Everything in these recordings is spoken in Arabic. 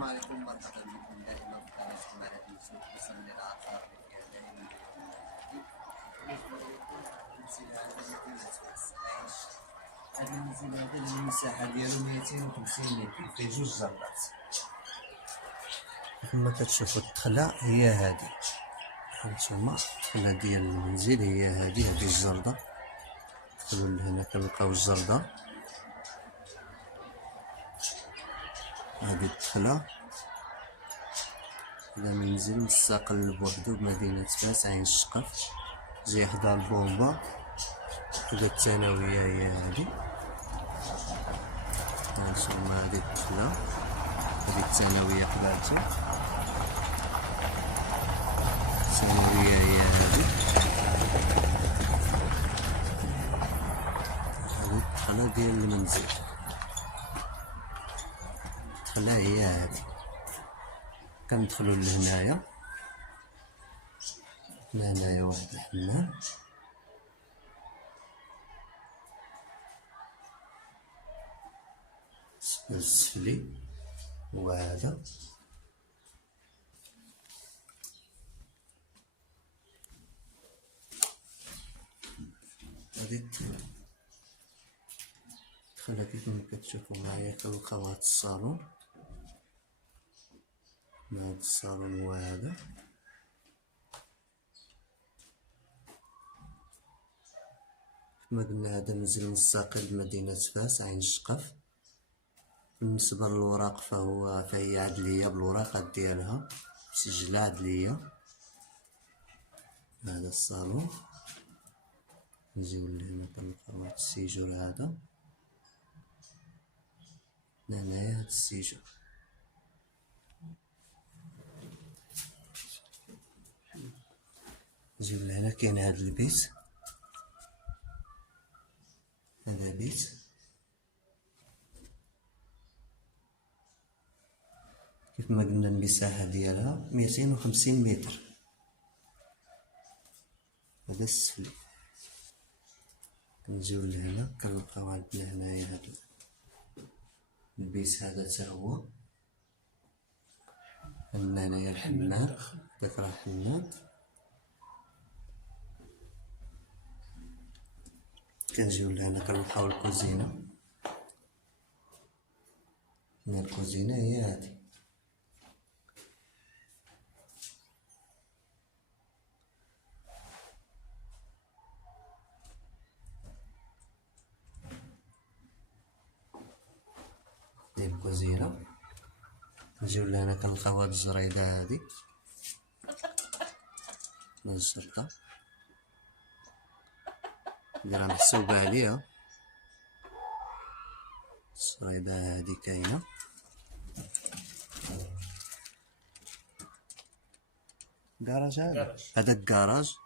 السلام عليكم، مرحبا بكم دائما في قناة إمارات السوق بسم العقار اللي فيها دائما بالنسبة لكم المنزل هذا مدينة فاس عايش. هذا المنزل هذا المساحة ديالو 250 متر فيه جوج زرات. كما كتشوفوا الدخلة هي هادي، هانتوما الدخلة ديال المنزل هي هادي الزردة. ندخلو لهنا كنلقاو الزردة، هادي الدخلة. هذا منزل مستقل بوحدو بمدينة فاس عين الشقف، جاي حدا البومبا. هذا الثانوية هي هادي، هانتوما هادي الدخلة، هادي الثانوية قبالتها. الثانوية هي هادي، هادي الدخلة ديال المنزل. الدخلة هي هادي، كندخلو لهنايا. هنايا واحد الحمام، السفلي هو هذا. هادي الدخلة كيفما كتشوفو معايا كنلقاو هاد الصالون. هاد الصالون هو هذا. كما قلنا هذا منزل مستقل بمدينة فاس عين الشقف. بالنسبة للوراق فهي عدلية بالوراقات ديالها، مسجلة عدلية. هذا الصالون، نجيو لهنا كنلقاو هاد السيجور هذا. هنايا هاد السيجور، نجيو لهنا كاين هاد البيت، هذا بيت. كيف ما قلنا المساحة ديالها 250 متر. هذا السفلي. كنجيو لهنا كنلقاو عندنا هنايا هاد البيت هذا تا هو. عندنا هنايا الحمام، داك راه حمام. كنجيو لهنا كنلقاو الكوزينة. هنا الكوزينة هي هادي. ديال الكوزينة. نجيو لهنا كنلقاو هاد الزريدة هادي، هاد الزردة اللي راه محسوبة عليها. الزريدة هادي كاينة. كراج هذا كراج.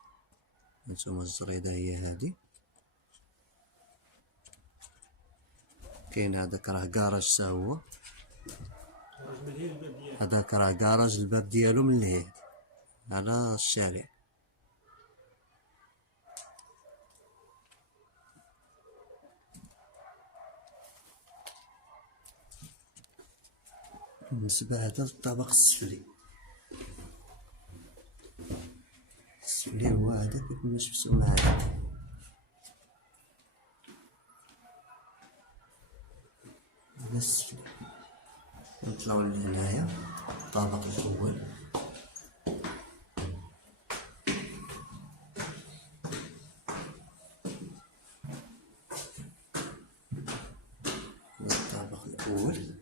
هانتوما الزريدة هي هادي. كاين هذاك راه كراج تا هو، هذاك راه كراج الباب ديالو من لهيه على الشارع. بالنسبة هذا للطابق السفلي، السفلي هو هذا كيف ما شفتو معايا. هذا السفلي. نطلعو لهنايا الطابق الأول. الطابق الأول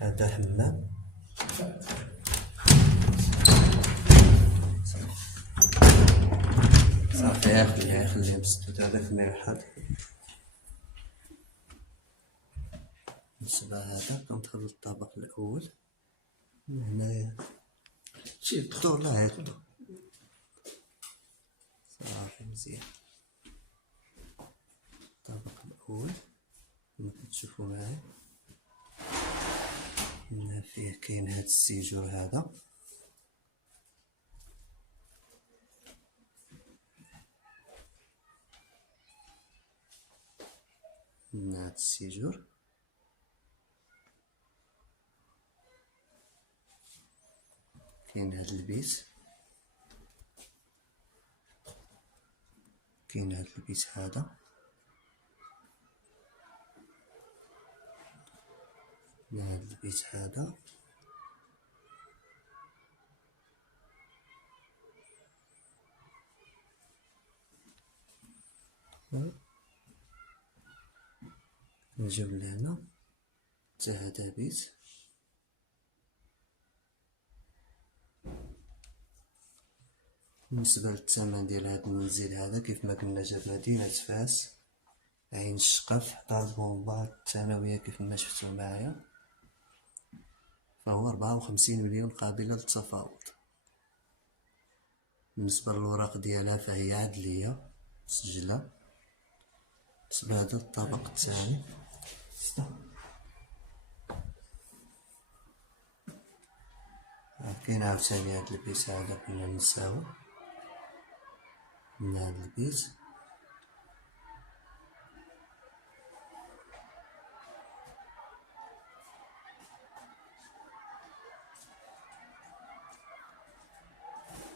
هذا حمام. صافي خليه مسدود هذا فيما يحط. بالنسبة هذا كندخلو للطابق الأول من هنايا. الدور لا هاد الدور صافي مزيان. الطابق الأول كما كتشوفو معايا. هنا فيه كاين هاد السيجور هذا. هنا هاد السيجور. كاين هاد البيت، كاين هاد البيت هذا، هاد البيت هذا، نجيو لهنا حتى هذا بيت. بالنسبة للثمن ديال هاد المنزل هذا كيف ما قلنا جا بمدينة فاس، عين الشقف، حدا البومبات الثانوية كيف ما شفتو معايا، فهو 54 مليون قابلة للتفاوض. بالنسبة للوراق ديالها فهي عدلية مسجلة. بالنسبة لهذا الطابق الثاني، كاين عاوتاني هاد البيت هذا كنا نساو من هاد البيت،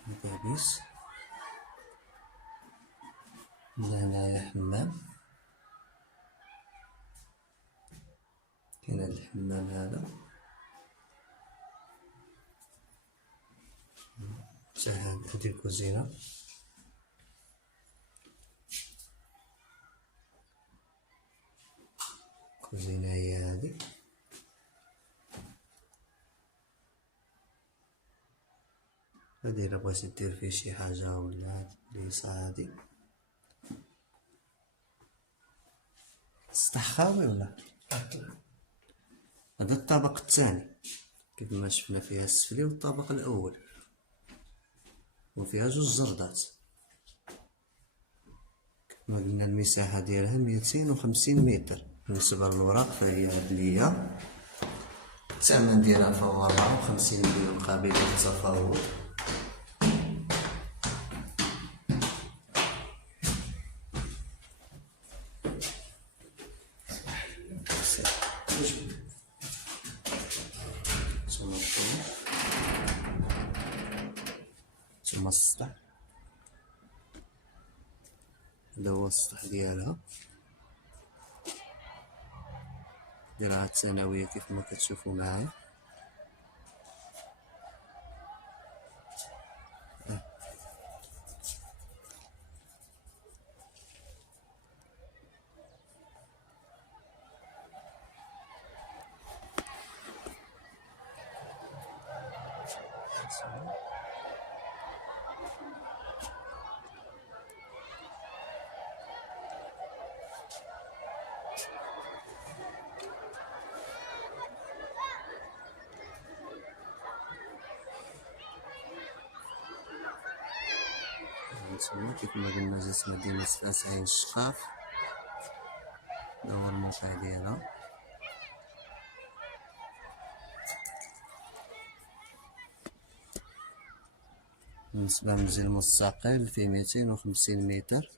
هذا بيت من هنايا حمام، كاين هاد الحمام هذا، حتى هادي الكوزينة، الكوزينة هي هادي، هادي إلا بغيتي دير فيه شي حاجة ولا هاد البليصة هادي. السطح خاوي ولا؟ هذا الطابق الثاني كيف ما شفنا فيها السفلي والطابق الأول، وفيها جوج زردات. كما قلنا المساحة ديالها 250 متر. بالنسبة للوراق فهي عدلية. الثمن ديالها فهو 54 مليون قابل للتفاوض. ثم السطح، هذا هو السطح ديالها، ديرها ثانوية كيف ما كتشوفوا معايا. هانتوما كيف ما قلنا جات مدينة فاس عين الشقاف، هذا هو الموقع ديالها. بالنسبة للمنزل المستقل فيه 250 متر.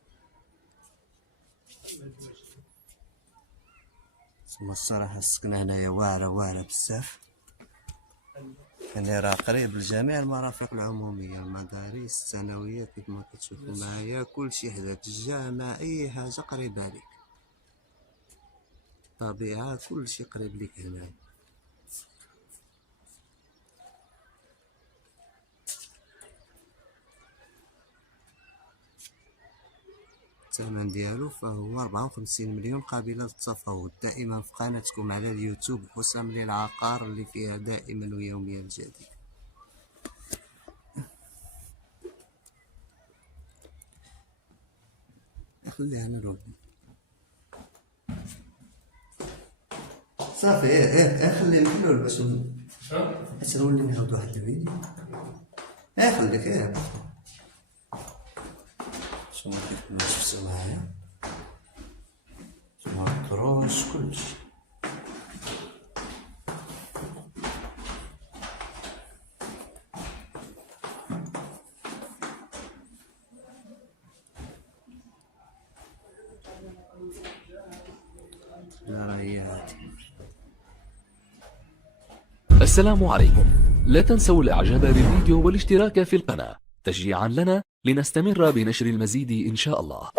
ثم الصراحة السكنة هنايا واعرة بزاف، يعني راه قريب لجميع المرافق العمومية، المدارس الثانوية كيف ما كتشوفوا معايا، كلشي حداك، الجامع، أي حاجة قريبة ليك، طبيعة كلشي قريب ليك هنايا. الثمن ديالو فهو 54 مليون قابلة للتفاوض. دائما في قناتكم على اليوتيوب حسام للعقار، اللي فيها دائما ويوميا الجديد. خليها انا نروح صافي. خلي الحلول باش نولي نعاود واحد الفيديو. خليك شوف كيف ما شفتو معايا، شوف الدروج كلشي. لا راه هي هادي. السلام عليكم. لا تنسوا الاعجاب بالفيديو والاشتراك في القناة تشجيعا لنا لنستمر بنشر المزيد إن شاء الله.